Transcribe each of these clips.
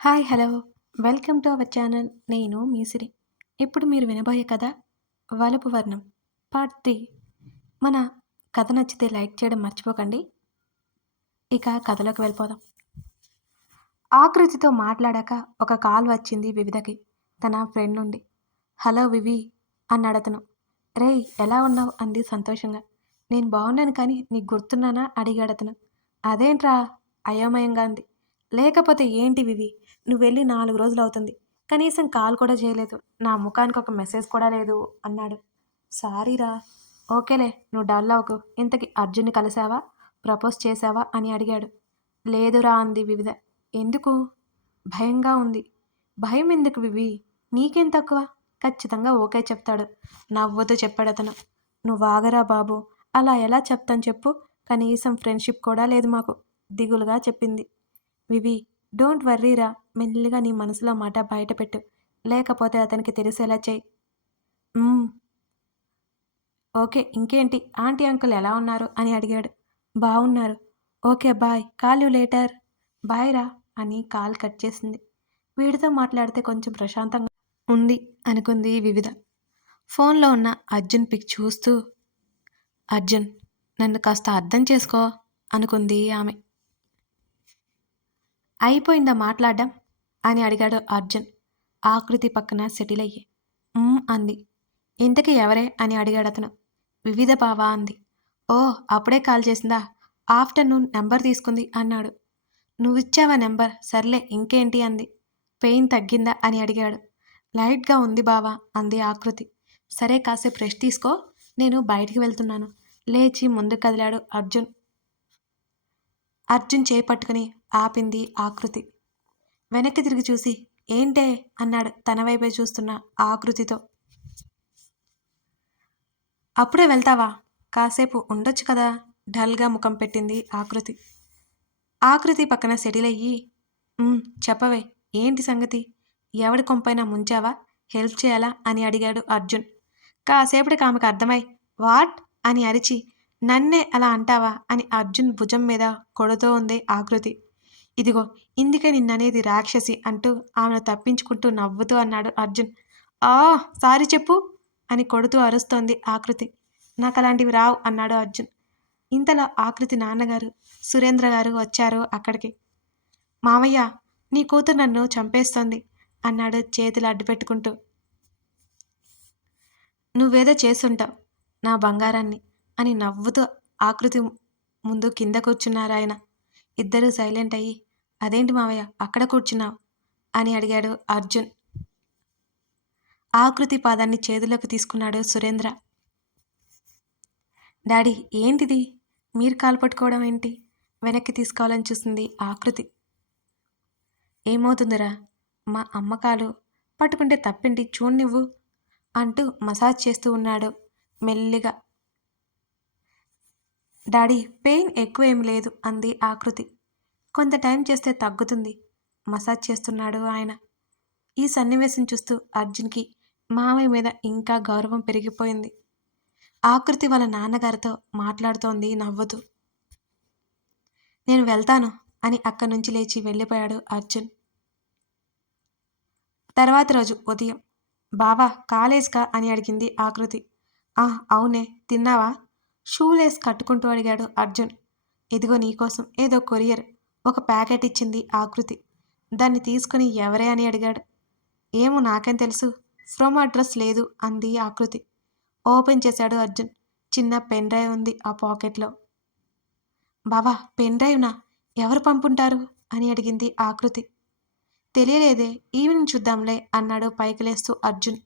Hi hello. Welcome to our channel. నేను మీసిరి. ఇప్పుడు మీరు వినబోయే కథ వలపు వర్ణం పార్ట్ త్రీ. మన కథ నచ్చితే లైక్ చేయడం మర్చిపోకండి. ఇక కథలోకి వెళ్ళిపోదాం. ఆకృతితో మాట్లాడాక ఒక కాల్ వచ్చింది వివిధకి. తన ఫ్రెండ్ నుండి. హలో వివి అన్నాడు అతను. రేయ్ ఎలా ఉన్నావు? అంది సంతోషంగా. నేను బాగున్నాను కానీ నీకు గుర్తున్నానా? అడిగాడు అతను. అదేంట్రా? అయోమయంగా అంది లేకపోతే ఏంటి వివి? నువ్వు వెళ్ళి నాలుగు రోజులు అవుతుంది. కనీసం కాల్ కూడా చేయలేదు. నా ముఖానికి ఒక మెసేజ్ కూడా లేదు అన్నాడు. సారీరా. ఓకేలే నువ్వు డల్ అవ్వకు. ఇంతకి అర్జున్ని కలిసావా? ప్రపోజ్ చేసావా? అని అడిగాడు. లేదురా అంది వివిధ. ఎందుకు? భయంగా ఉంది. భయం ఎందుకు వివి? నీకేం తక్కువ? ఖచ్చితంగా ఓకే చెప్తాడు. నవ్వుతూ చెప్పాడు అతను. నువ్వు ఆగరా బాబు. అలా ఎలా చెప్తాను చెప్పు. కనీసం ఫ్రెండ్షిప్ కూడా లేదు మాకు. దిగులుగా చెప్పింది. వివి డోంట్ వర్రీరా మెల్లిగా నీ మనసులో మాట బయటపెట్టు. లేకపోతే అతనికి తెలిసేలా చేయి. ఓకే ఇంకేంటి? ఆంటీ అంకుల్ ఎలా ఉన్నారు? అని అడిగాడు. బాగున్నారు okay bye. Call you later. Bye రా అని కాల్ కట్ చేసింది. వీడితో మాట్లాడితే కొంచెం ప్రశాంతంగా ఉంది అనుకుంది వివిధ. ఫోన్లో ఉన్న అర్జున్ పిక్ చూస్తూ అర్జున్ నన్ను కాస్త అర్థం చేసుకో అనుకుంది ఆమె. అయిపోయిందా మాట్లాడడం? అని అడిగాడు అర్జున్. ఆకృతి పక్కన సెటిల్ అయ్యి. అంది. ఇంతకీ ఎవరే? అని అడిగాడు అతను. వివిధ బావా అంది. ఓ అప్పుడే కాల్ చేసిందా? ఆఫ్టర్నూన్ నెంబర్ తీసుకుంది అన్నాడు. నువ్విచ్చావా నెంబర్? సర్లే ఇంకేంటి? అంది. పెయిన్ తగ్గిందా? అని అడిగాడు. లైట్గా ఉంది బావా అంది ఆకృతి. సరే కాసేపు రెస్ట్ తీసుకో. నేను బయటికి వెళ్తున్నాను. లేచి ముందు కదిలాడు అర్జున్. అర్జున్ చేపట్టుకుని ఆపింది ఆకృతి. వెనక్కి తిరిగి చూసి ఏంటే? అన్నాడు తన వైపే చూస్తున్న ఆకృతితో. అప్పుడే వెళ్తావా? కాసేపు ఉండొచ్చు కదా? డల్గా ముఖం పెట్టింది ఆకృతి. ఆకృతి పక్కన సెటిల్ అయ్యి చెప్పవే ఏంటి సంగతి? ఎవడి కొంపైనా ముంచావా? హెల్ప్ చేయాలా? అని అడిగాడు అర్జున్. కాసేపటికి ఆమెకు అర్థమై వాట్? అని అరిచి నన్నే అలా అంటావా? అని అర్జున్ భుజం మీద కొడుతూ ఉంది ఆకృతి. ఇదిగో ఇందుకే నిన్ననేది రాక్షసి అంటూ ఆమెను తప్పించుకుంటూ నవ్వుతూ అన్నాడు అర్జున్. ఆ సారీ చెప్పు అని కొడుతూ అరుస్తోంది ఆకృతి. నాకు అలాంటివి రావు అన్నాడు అర్జున్. ఇంతలో ఆకృతి నాన్నగారు సురేంద్ర గారు వచ్చారు అక్కడికి. మామయ్య నీ కూతురు నన్ను చంపేస్తోంది అన్నాడు చేతులు అడ్డు పెట్టుకుంటూ. నువ్వేదో చేస్తుంటావు నా బంగారాన్ని అని నవ్వుతూ ఆకృతి ముందు కింద కూర్చున్నారు ఆయన. ఇద్దరూ సైలెంట్ అయ్యి అదేంటి మావయ్య? అక్కడ కూర్చున్నావు అని అడిగాడు అర్జున్. ఆకృతి పాదాన్ని చేతిలోకి తీసుకున్నాడు సురేంద్ర. డాడీ ఏంటిది? మీరు కాలు పట్టుకోవడం ఏంటి? వెనక్కి తీసుకోవాలని చూసింది ఆకృతి. ఏమవుతుందిరా? మా అమ్మకాలు పట్టుకుంటే తప్పేంటి చూడు నువ్వు అంటూ మసాజ్ చేస్తూ ఉన్నాడు మెల్లిగా. డాడీ పెయిన్ ఎక్కువ ఏం లేదు అంది ఆకృతి. కొంత టైం చేస్తే తగ్గుతుంది. మసాజ్ చేస్తున్నాడు ఆయన. ఈ సన్నివేశం చూస్తూ అర్జున్కి మామయ్య మీద ఇంకా గౌరవం పెరిగిపోయింది. ఆకృతి వాళ్ళ నాన్నగారితో మాట్లాడుతోంది నవ్వుతూ. నేను వెళ్తాను అని అక్కడి నుంచి లేచి వెళ్ళిపోయాడు అర్జున్. తర్వాత రోజు ఉదయం. బావా కాలేజ్కా అని అడిగింది ఆకృతి. ఆ అవునే తిన్నావా? షూలేస్ కట్టుకుంటూ అడిగాడు అర్జున్. ఇదిగో నీకోసం ఏదో కొరియర్. ఒక ప్యాకెట్ ఇచ్చింది ఆకృతి. దాన్ని తీసుకుని ఎవరే అని అడిగాడు. ఏమో నాకేం తెలుసు. ఫ్రమ్ అడ్రస్ లేదు అంది ఆకృతి. ఓపెన్ చేశాడు అర్జున్. చిన్న పెన్ డ్రైవ్ ఉంది ఆ పాకెట్లో. బావా పెన్ డ్రైవ్నా? ఎవరు పంపుంటారు? అని అడిగింది ఆకృతి. తెలియలేదే ఈవినింగ్ చూద్దాంలే అన్నాడు పైకి లేస్తూ అర్జున్.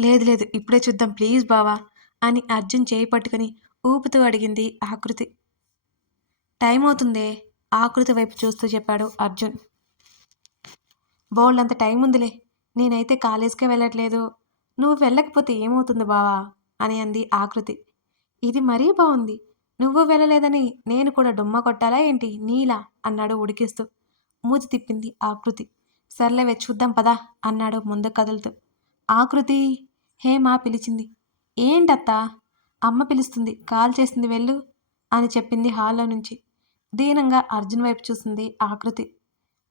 లేదు లేదు ఇప్పుడే చూద్దాం ప్లీజ్ బావా అని అర్జున్ చేయి పట్టుకుని ఊపుతూ అడిగింది ఆకృతి. టైం అవుతుందే ఆకృతి వైపు చూస్తూ చెప్పాడు అర్జున్. బోల్డ్ అంత టైం ఉందిలే నేనైతే కాలేజ్కే వెళ్ళట్లేదు. నువ్వు వెళ్ళకపోతే ఏమవుతుంది బావా? అని అంది ఆకృతి. ఇది మరీ బాగుంది నువ్వు వెళ్ళలేదని నేను కూడా డుమ్మ కొట్టాలా ఏంటి? నీలా? అన్నాడు ఉడికిస్తూ. మూతి తిప్పింది ఆకృతి. సర్లేవే చూద్దాం పదా అన్నాడు ముందు కదులుతూ. ఆకృతి? హేమా పిలిచింది. ఏంటత్తా? అమ్మ పిలుస్తుంది. కాల్ చేసింది వెళ్ళు అని చెప్పింది హాల్లో నుంచి. దీనంగా అర్జున్ వైపు చూసింది ఆకృతి.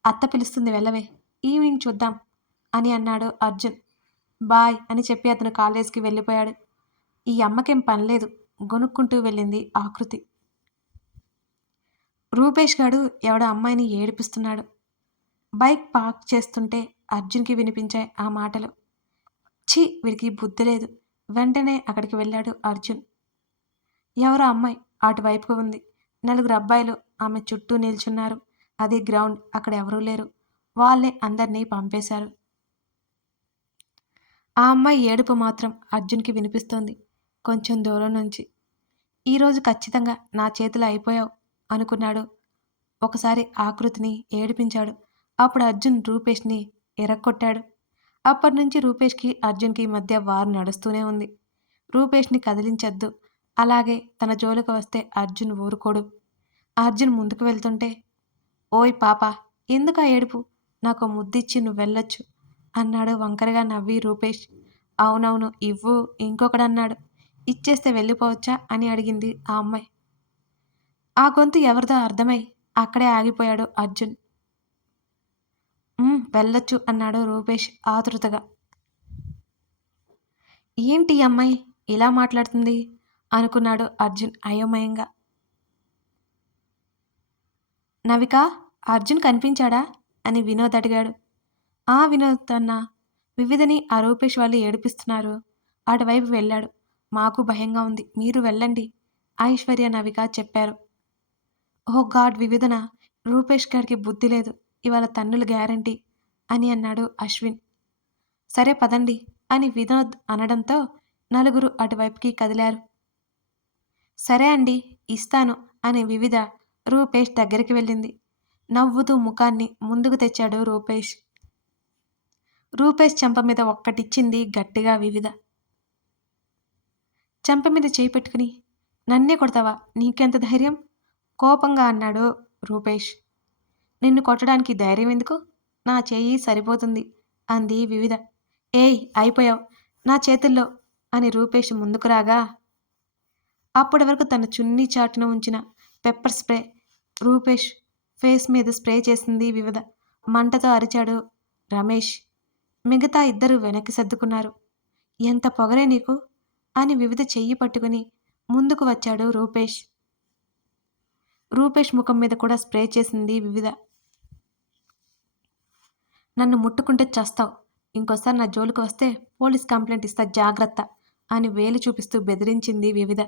అత్త పిలుస్తుంది వెళ్ళవే. ఈవినింగ్ చూద్దాం అని అన్నాడు అర్జున్. బాయ్ అని చెప్పి అతను కాలేజ్కి వెళ్ళిపోయాడు. ఈ అమ్మకేం పనిలేదు గొనుక్కుంటూ వెళ్ళింది ఆకృతి. రూపేష్ గాడు ఎవడో అమ్మాయిని ఏడిపిస్తున్నాడు. బైక్ పార్క్ చేస్తుంటే అర్జున్కి వినిపించాయి ఆ మాటలు. ఛీ వీడికి బుద్ధి లేదు. వెంటనే అక్కడికి వెళ్ళాడు అర్జున్. ఎవరో అమ్మాయి అటువైపుగా ఉంది. నలుగురు అబ్బాయిలు ఆమె చుట్టూ నిల్చున్నారు. అది గ్రౌండ్. అక్కడ ఎవరూ లేరు. వాళ్ళే అందరినీ పంపేశారు. ఆ అమ్మాయి ఏడుపు మాత్రం అర్జున్కి వినిపిస్తోంది. కొంచెం దూరం నుంచి. ఈరోజు ఖచ్చితంగా నా చేతిలో అయిపోయావు అనుకున్నాడు. ఒకసారి ఆకృతిని ఏడిపించాడు. అప్పుడు అర్జున్ రూపేష్ని ఎరక్కొట్టాడు. అప్పటి నుంచి రూపేష్కి అర్జున్కి మధ్య వారు నడుస్తూనే ఉంది. రూపేష్ని కదిలించొద్దు. అలాగే తన జోలికి వస్తే అర్జున్ ఊరుకోడు. అర్జున్ ముందుకు వెళ్తుంటే ఓయ్ పాప ఎందుకు ఆ ఏడుపు? నాకు ముద్దిచ్చి నువ్వు వెళ్ళొచ్చు అన్నాడు వంకరగా నవ్వి రూపేష్. అవునవును ఇవ్వు ఇంకొకడన్నాడు. ఇచ్చేస్తే వెళ్ళిపోవచ్చా? అని అడిగింది ఆ అమ్మాయి. ఆ గొంతు ఎవరిదో అర్థమై అక్కడే ఆగిపోయాడు అర్జున్. వెళ్ళొచ్చు అన్నాడు రూపేష్ ఆతృతగా. ఏంటి అమ్మాయి? ఇలా మాట్లాడుతుంది? అనుకున్నాడు అర్జున్ అయోమయంగా. నవిక అర్జున్ కనిపించాడా? అని వినోద్ అడిగాడు. ఆ వినోద్ అన్న వివిధని ఆ రూపేష్ వాళ్ళు ఏడిపిస్తున్నారు. అటువైపు వెళ్ళాడు. మాకు భయంగా ఉంది. మీరు వెళ్ళండి. ఐశ్వర్య నవిక చెప్పారు. ఓ గాడ్ వివిధన రూపేష్ గారికి బుద్ధి లేదు. ఇవాళ తన్నులు గ్యారంటీ అని అన్నాడు అశ్విన్. సరే పదండి అని వినోద్ అనడంతో నలుగురు అటువైపుకి కదిలారు. సరే అండి ఇస్తాను అని వివిధ రూపేష్ దగ్గరికి వెళ్ళింది. నవ్వుతూ ముఖాన్ని ముందుకు తెచ్చాడు రూపేష్. రూపేష్ చెంప మీద ఒక్కటిచ్చింది గట్టిగా వివిధ. చెంప మీద చేయి పెట్టుకుని నన్నే కొడతావా? నీకెంత ధైర్యం? కోపంగా అన్నాడు రూపేష్. నిన్ను కొట్టడానికి ధైర్యం ఎందుకు? నా చేయి సరిపోతుంది అంది వివిధ. ఏయ్ అయిపోయావు. నా చేతుల్లో అని రూపేష్ ముందుకు రాగా అప్పటి వరకు తన చున్నీ చాటున ఉంచిన పెప్పర్ స్ప్రే. రూపేష్ ఫేస్ మీద స్ప్రే చేసింది వివిధ. మంటతో అరిచాడు రమేష్. మిగతా ఇద్దరు వెనక్కి సర్దుకున్నారు. ఎంత పొగరే నీకు? అని వివిధ చెయ్యి పట్టుకుని ముందుకు వచ్చాడు రూపేష్. రూపేష్ ముఖం మీద కూడా స్ప్రే చేసింది వివిధ. నన్ను ముట్టుకుంటే చస్తావు. ఇంకోసారి నా జోలికి వస్తే పోలీస్ కంప్లైంట్ ఇస్తా జాగ్రత్త అని వేలు చూపిస్తూ బెదిరించింది వివిధ.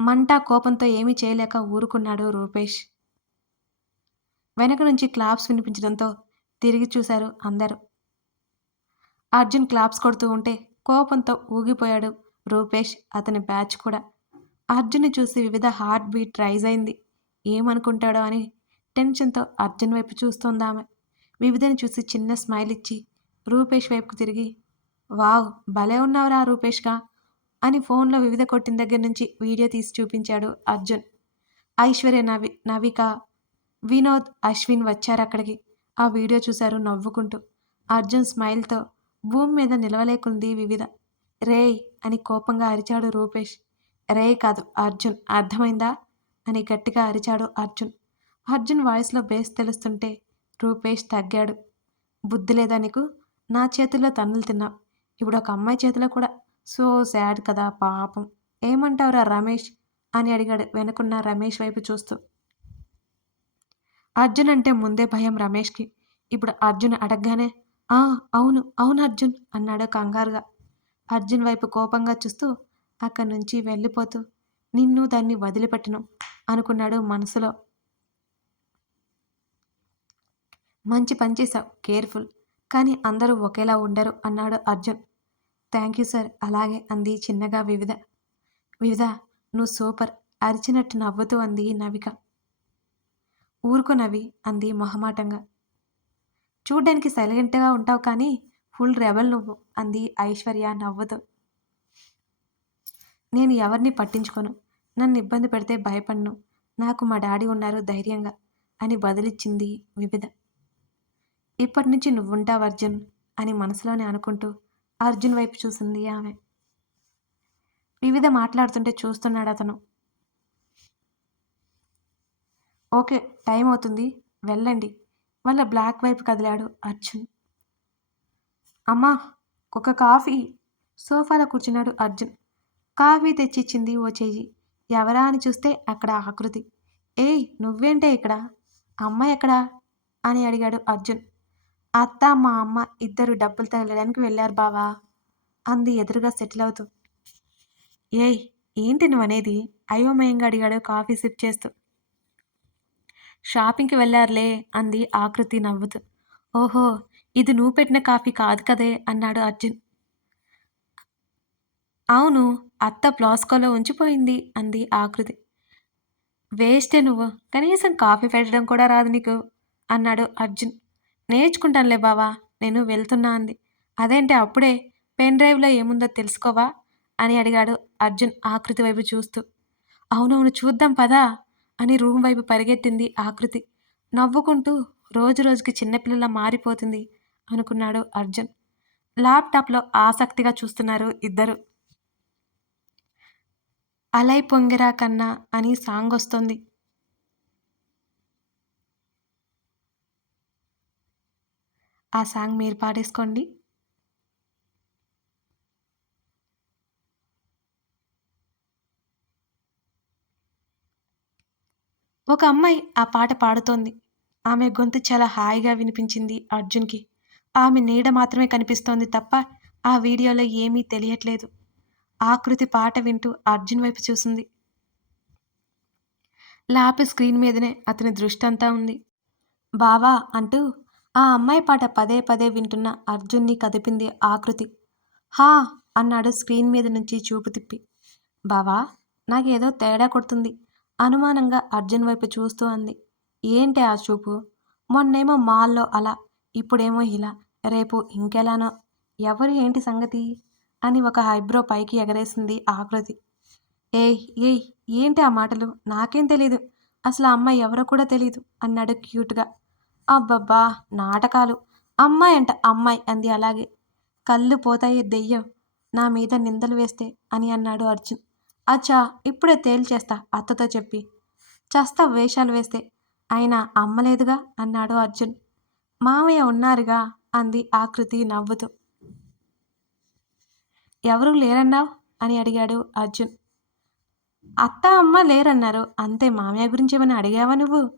మంట కోపంతో ఏమీ చేయలేక ఊరుకున్నాడు రూపేష్. వెనక నుంచి క్లాప్స్ వినిపించడంతో తిరిగి చూశారు అందరూ. అర్జున్ క్లాప్స్ కొడుతూ ఉంటే కోపంతో ఊగిపోయాడు రూపేష్ అతని బ్యాచ్ కూడా. అర్జున్ని చూసి వివిధ హార్ట్ బీట్ రైజ్ అయింది. ఏమనుకుంటాడో అని టెన్షన్తో అర్జున్ వైపు చూస్తుందామె వివిధని చూసి చిన్న స్మైల్ ఇచ్చి రూపేష్ వైపుకు తిరిగి వావ్ భలే ఉన్నావురా రూపేష్గా. అని ఫోన్లో వివిధ కొట్టిన దగ్గర నుంచి వీడియో తీసి చూపించాడు అర్జున్. ఐశ్వర్య నవి నవిక వినోద్ అశ్విన్ వచ్చారు అక్కడికి. ఆ వీడియో చూశారు నవ్వుకుంటూ. అర్జున్ స్మైల్తో భూమి మీద నిలవలేకుంది వివిధ. రేయ్! అని కోపంగా అరిచాడు రూపేష్. రేయ్ కాదు అర్జున్ అర్థమైందా? అని గట్టిగా అరిచాడు అర్జున్. అర్జున్ వాయిస్లో బేస్ తెలుస్తుంటే రూపేష్ తగ్గాడు. బుద్ధి లేదా నీకు? నా చేతుల్లో తన్నులు తిన్నావు. ఇప్పుడు ఒక అమ్మాయి చేతిలో కూడా సో శాడ్ కదా పాపం. ఏమంటావురా రమేష్? అని అడిగాడు వెనుకున్న రమేష్ వైపు చూస్తూ. అర్జున్ అంటే ముందే భయం రమేష్కి. ఇప్పుడు అర్జున్ అడగగానే ఆ అవును అవును అర్జున్ అన్నాడు కంగారుగా. అర్జున్ వైపు కోపంగా చూస్తూ అక్కడి నుంచి వెళ్ళిపోతూ నిన్ను దాన్ని వదిలిపెట్టను అనుకున్నాడు మనసులో. మంచి పని చేశావు కేర్ఫుల్. కానీ అందరూ ఒకేలా ఉండరు అన్నాడు అర్జున్. Thank you sir. అలాగే అంది చిన్నగా వివిధ. వివిధ నువ్వు సూపర్. అరిచినట్టు నవ్వుతూ అంది నవిక. ఊరుకో నవి అంది మొహమాటంగా. చూడ్డానికి సైలెంట్గా ఉంటావు కానీ ఫుల్ రెబల్ నువ్వు అంది ఐశ్వర్య నవ్వుతూ. నేను ఎవరిని పట్టించుకోను. నన్ను ఇబ్బంది పెడితే భయపడ్ను. నాకు మా డాడీ ఉన్నారు ధైర్యంగా అని బదులిచ్చింది వివిధ. ఇప్పటి నుంచి నువ్వుంటావు అర్జున్ అని మనసులోనే అనుకుంటూ అర్జున్ వైపు చూసింది ఆమె. వివిధ మాట్లాడుతుంటే చూస్తున్నాడు అతను. ఓకే టైం అవుతుంది వెళ్ళండి. వాళ్ళ బ్లాక్ వైపు కదిలాడు అర్జున్. అమ్మా ఒక కాఫీ. సోఫాలో కూర్చున్నాడు అర్జున్. కాఫీ తెచ్చిచ్చింది ఓ చెయ్యి. ఎవరా అని చూస్తే అక్కడ ఆకృతి. ఏయ్ నువ్వేంటే ఇక్కడ? అమ్మ ఎక్కడా? అని అడిగాడు అర్జున్. అత్త మా అమ్మ ఇద్దరు డబ్బులు తగలడానికి వెళ్ళారు బావా. అంది ఎదురుగా సెటిల్ అవుతూ. ఏయ్ ఏంటి నువ్వనేది? అయోమయంగా అడిగాడు కాఫీ సిప్ చేస్తూ. షాపింగ్కి వెళ్ళారులే అంది ఆకృతి నవ్వుతూ. ఓహో ఇది నువ్వు పెట్టిన కాఫీ కాదు కదే అన్నాడు అర్జున్. అవును అత్త ప్లాస్కోలో ఉంచిపోయింది అంది ఆకృతి. వేస్టే నువ్వు కనీసం కాఫీ పెట్టడం కూడా రాదు నీకు అన్నాడు అర్జున్. నేర్చుకుంటానులే బావా నేను వెళ్తున్నా అంది. అదేంటి అప్పుడే పెన్ డ్రైవ్లో ఏముందో తెలుసుకోవా అని అడిగాడు అర్జున్ ఆకృతి వైపు చూస్తూ. అవునవును చూద్దాం పదా అని రూమ్ వైపు పరిగెత్తింది ఆకృతి. నవ్వుకుంటూ రోజు రోజుకి చిన్నపిల్లల మారిపోతుంది అనుకున్నాడు అర్జున్. ల్యాప్టాప్లో ఆసక్తిగా చూస్తున్నారు ఇద్దరు. అలై పొంగిరా కన్నా అని సాంగ్ వస్తుంది. ఆ సాంగ్ మీరు పాడేసుకోండి. ఒక అమ్మాయి ఆ పాట పాడుతోంది. ఆమె గొంతు చాలా హాయిగా వినిపించింది అర్జున్కి. ఆమె నీడ మాత్రమే కనిపిస్తోంది తప్ప ఆ వీడియోలో ఏమీ తెలియట్లేదు. ఆకృతి పాట వింటూ అర్జున్ వైపు చూసింది. ల్యాప్ స్క్రీన్ మీదనే అతని దృష్టి అంతా ఉంది. బావా అంటూ ఆ అమ్మాయి పాట పదే పదే వింటున్న అర్జున్ని కదిపింది ఆకృతి హా! అన్నాడు స్క్రీన్ మీద నుంచి చూపు తిప్పి. బావా నాకేదో తేడా కొడుతుంది. అనుమానంగా అర్జున్ వైపు చూస్తూ అంది. ఏంటి ఆ చూపు? మొన్నేమో మాల్లో అలా ఇప్పుడేమో ఇలా రేపు ఇంకెలానో. ఎవరు ఏంటి సంగతి? అని ఒక హైబ్రో పైకి ఎగరేసింది ఆకృతి ఏయ్ ఏయ్ ఏంటి ఆ మాటలు? నాకేం తెలీదు. అసలు ఆ అమ్మాయి ఎవరో కూడా తెలీదు అన్నాడు క్యూట్గా. అబ్బబ్బా నాటకాలు. అమ్మాయి అంట అమ్మాయి అంది అలాగే. కళ్ళు పోతాయి దెయ్యం. నా మీద నిందలు వేస్తే అని అన్నాడు అర్జున్. అచ్చా ఇప్పుడే తేల్చేస్తా అత్తతో చెప్పి. చస్తా వేషాలు వేస్తే. అయినా అమ్మలేదుగా అన్నాడు అర్జున్. మామయ్య ఉన్నారుగా అంది ఆకృతి నవ్వుతూ. ఎవరు లేరన్నావు? అని అడిగాడు అర్జున్. అత్త అమ్మ లేరన్నారు. అంతే మామయ్య గురించి ఏమైనా అడిగావా నువ్వు?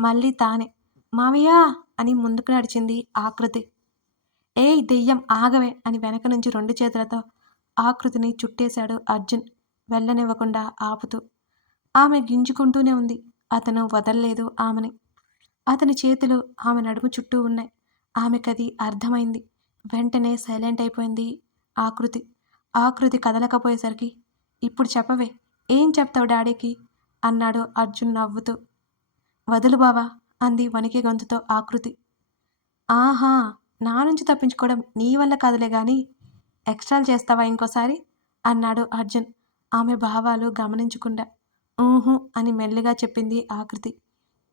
మళ్ళీ తానే. మావయ్యా అని ముందుకు నడిచింది ఆకృతి ఏయ్ దెయ్యం ఆగవే అని వెనక నుంచి రెండు చేతులతో ఆకృతిని చుట్టేశాడు అర్జున్ వెళ్ళనివ్వకుండా ఆపుతూ. ఆమె గింజుకుంటూనే ఉంది. అతను వదల్లేదు ఆమెని. అతని చేతులు ఆమె నడుము చుట్టూ ఉన్నాయి. ఆమెకది అర్థమైంది. వెంటనే సైలెంట్ అయిపోయింది ఆకృతి ఆకృతి కదలకపోయేసరికి ఇప్పుడు చెప్పవే ఏం చెప్తావు డాడీకి? అన్నాడు అర్జున్ నవ్వుతూ. వదులు బావా అంది వణికి గొంతుతో ఆకృతి ఆహా నా నుంచి తప్పించుకోవడం నీ వల్ల కాదులే గాని ఎక్స్ట్రాలు చేస్తావా ఇంకోసారి? అన్నాడు అర్జున్ ఆమె భావాలు గమనించకుండా. ఊహు అని మెల్లిగా చెప్పింది ఆకృతి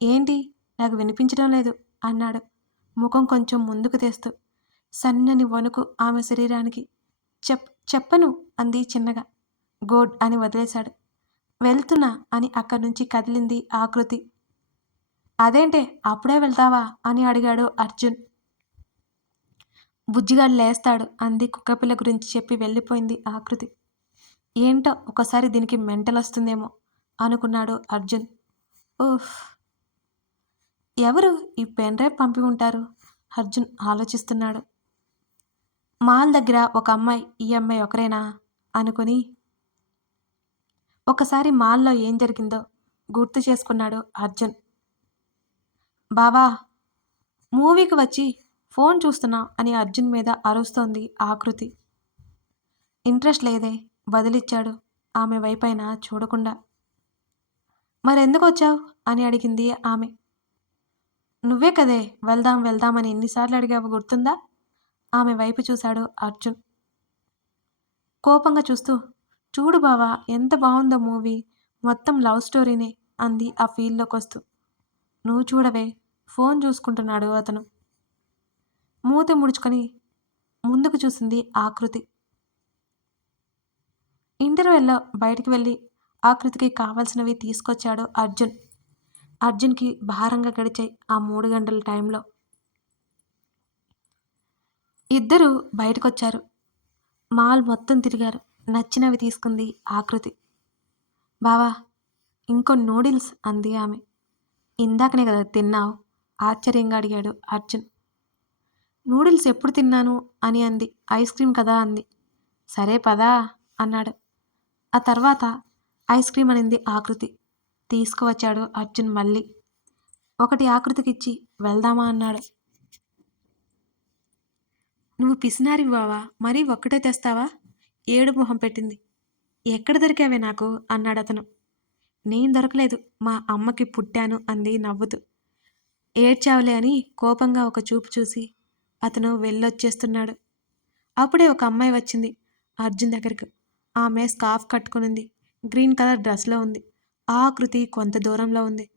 ఏంటి నాకు వినిపించడం లేదు అన్నాడు. ముఖం కొంచెం ముందుకు తెస్తూ. సన్నని వణుకు ఆమె శరీరానికి. చెప్ చెప్పను అంది చిన్నగా. గోడ్ అని వదిలేశాడు. వెళ్తున్నా అని అక్కడి నుంచి కదిలింది ఆకృతి అదేంటి అప్పుడే వెళ్తావా అని అడిగాడు అర్జున్. బుజ్జిగాడు లేస్తాడు అంది కుక్కపిల్ల గురించి చెప్పి వెళ్ళిపోయింది ఆకృతి. ఏంటో ఒకసారి దీనికి మెంటల్ వస్తుందేమో అనుకున్నాడు అర్జున్. ఓహ్ ఎవరు ఈ పెన్ డ్రైవ్ పంపి ఉంటారు? అర్జున్ ఆలోచిస్తున్నాడు. మాల్ దగ్గర ఒక అమ్మాయి ఈ అమ్మాయి ఒకరేనా? అనుకుని ఒకసారి మాల్లో ఏం జరిగిందో గుర్తు చేసుకున్నాడు అర్జున్. బావా మూవీకి వచ్చి ఫోన్ చూస్తున్నా అని అర్జున్ మీద అరుస్తోంది ఆకృతి ఇంట్రెస్ట్ లేదే బదిలిచ్చాడు ఆమె వైపైన చూడకుండా. మరెందుకు వచ్చావు? అని అడిగింది ఆమె. నువ్వే కదే వెళ్దాం వెళ్దామని ఎన్నిసార్లు అడిగావు గుర్తుందా? ఆమె వైపు చూశాడు అర్జున్. కోపంగా చూస్తూ చూడు బావా ఎంత బాగుందో మూవీ మొత్తం లవ్ స్టోరీనే అంది ఆ ఫీల్డ్లోకి వస్తూ నువ్వు చూడవే. ఫోన్ చూసుకుంటున్నాడు అతను. మూత ముడుచుకొని ముందుకు చూసింది ఆకృతి ఇంటర్వెల్లో బయటికి వెళ్ళి ఆకృతికి కావాల్సినవి తీసుకొచ్చాడు అర్జున్. అర్జున్కి భారంగా గడిచాయి ఆ మూడు గంటల టైంలో. ఇద్దరు బయటకొచ్చారు. మాల్ మొత్తం తిరిగారు. నచ్చినవి తీసుకుంది ఆకృతి బావా ఇంకో నూడిల్స్ అంది ఆమె. ఇందాకనే కదా తిన్నావు? ఆశ్చర్యంగా అడిగాడు అర్జున్. నూడిల్స్ ఎప్పుడు తిన్నాను? అని అంది. ఐస్ క్రీమ్ కదా అంది. సరే పదా అన్నాడు. ఆ తర్వాత ఐస్ క్రీమ్ అనింది ఆకృతి. తీసుకువచ్చాడు అర్జున్ మళ్ళీ. ఒకటి ఆకృతికిచ్చి వెళ్దామా అన్నాడు. నువ్వు పిసినారి బావా మరీ ఒక్కటే తెస్తావా? ఏడు మొహం పెట్టింది. ఎక్కడ దొరికావే నాకు? అన్నాడు అతను. నేను దొరకలేదు. మా అమ్మకి పుట్టాను అంది నవ్వుతూ. ఏడ్చావులే అని కోపంగా ఒక చూపు చూసి అతను వెళ్ళొచ్చేస్తున్నాడు. అప్పుడే ఒక అమ్మాయి వచ్చింది అర్జున్ దగ్గరికి. ఆమె స్కార్ఫ్ కట్టుకునింది. గ్రీన్ కలర్ డ్రెస్లో ఉంది. ఆకృతి కొంత దూరంలో ఉంది.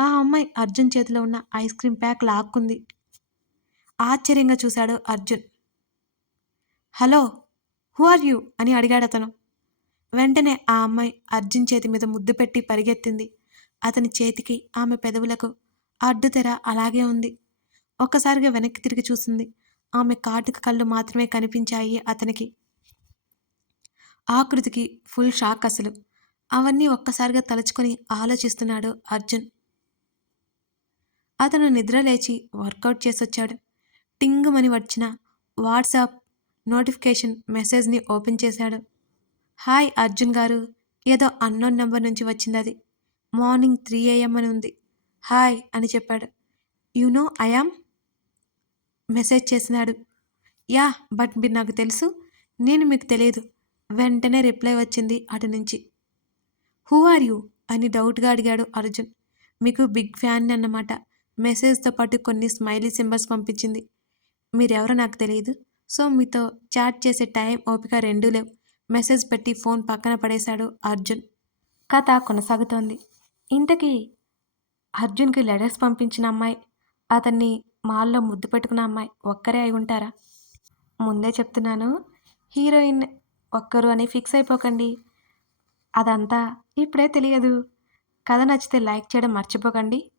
ఆ అమ్మాయి అర్జున్ చేతిలో ఉన్న ఐస్ క్రీమ్ ప్యాక్ లాక్కుంది. ఆశ్చర్యంగా చూశాడు Arjun. Hello who are you? అని అడిగాడు అతను వెంటనే ఆ అమ్మాయి అర్జున్ చేతి మీద ముద్దు పెట్టి పరిగెత్తింది. అతని చేతికి ఆమె పెదవులకు అడ్డుతెర అలాగే ఉంది. ఒక్కసారిగా వెనక్కి తిరిగి చూసింది. ఆమె కాటుక కళ్ళు మాత్రమే కనిపించాయి అతనికి. ఆకృతికి ఫుల్ షాక్ అసలు. అవన్నీ ఒక్కసారిగా తలుచుకొని ఆలోచిస్తున్నాడు అర్జున్. అతను నిద్ర లేచి వర్కౌట్ చేసొచ్చాడు. టింగుమని వచ్చిన వాట్సాప్ నోటిఫికేషన్ మెసేజ్ని ఓపెన్ చేశాడు. హాయ్ అర్జున్ గారు. ఏదో అన్నోన్ నెంబర్ నుంచి వచ్చింది అది మార్నింగ్ త్రీ ఏఎం అని ఉంది. హాయ్ అని చెప్పాడు. You know I am message చేసినాడు. యా బట్ మీరు నాకు తెలుసు. నేను మీకు తెలియదు. వెంటనే రిప్లై వచ్చింది అటు నుంచి. Who are you? అని డౌట్గా అడిగాడు అర్జున్. మీకు బిగ్ ఫ్యాన్ అన్నమాట. మెసేజ్తో పాటు కొన్ని స్మైలీ సింబల్స్ పంపించింది. మీరెవరో నాకు తెలియదు. సో మీతో చాట్ చేసే టైం ఓపిక రెండూ లేవు. మెసేజ్ పెట్టి ఫోన్ పక్కన పడేశాడు అర్జున్. కథ కొనసాగుతోంది. ఇంతకీ అర్జున్కి లెటర్స్ పంపించిన అమ్మాయి అతన్ని మాల్లో ముద్దు పెట్టుకున్న అమ్మాయి ఒక్కరే అయి ఉంటారా? ముందే చెప్తున్నాను హీరోయిన్ ఒక్కరు అని ఫిక్స్ అయిపోకండి. అదంతా ఇప్పుడే తెలియదు. కథ నచ్చితే లైక్ చేయడం మర్చిపోకండి.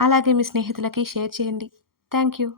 అలాగే మీ స్నేహితులకి షేర్ చేయండి. Thank you.